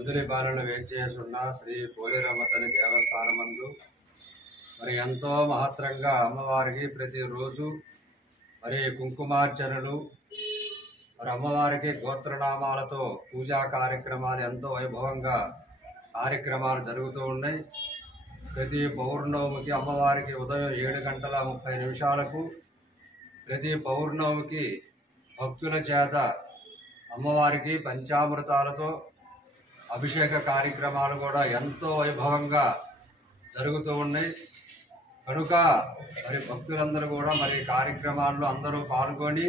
కుందులి బాలను వేచేసున్న శ్రీ పోలేరమ్మ తల్లి దేవస్థానమందు మరి ఎంతో మహత్తరంగా అమ్మవారికి ప్రతిరోజు మరి కుంకుమార్చనలు మరి అమ్మవారికి గోత్రనామాలతో పూజా కార్యక్రమాలు ఎంతో వైభవంగా కార్యక్రమాలు జరుగుతూ ఉన్నాయి. ప్రతి పౌర్ణమికి అమ్మవారికి ఉదయం 7:30 ప్రతి పౌర్ణమికి భక్తుల చేత అమ్మవారికి పంచామృతాలతో అభిషేక కార్యక్రమాలు కూడా ఎంతో వైభవంగా జరుగుతూ ఉన్నాయి. కనుక మరి భక్తులందరూ కూడా మరి కార్యక్రమాల్లో అందరూ పాల్గొని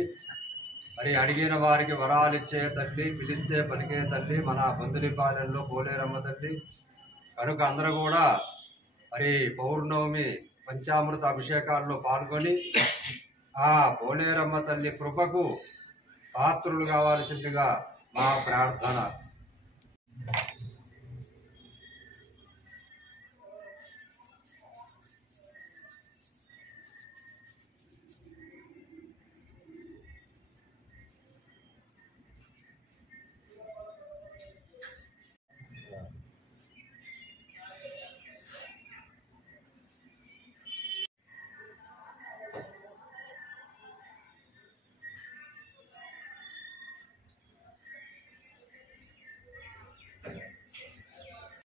మరి అడిగిన వారికి వరాలు ఇచ్చే తల్లి, పిలిస్తే పలికే తల్లి మన కుందులిపాలెంలో పోలేరమ్మ తల్లి. కనుక అందరూ కూడా మరి పౌర్ణమి పంచామృత అభిషేకాల్లో పాల్గొని ఆ పోలేరమ్మ తల్లి కృపకు పాత్రులు కావాల్సిందిగా మా ప్రార్థన.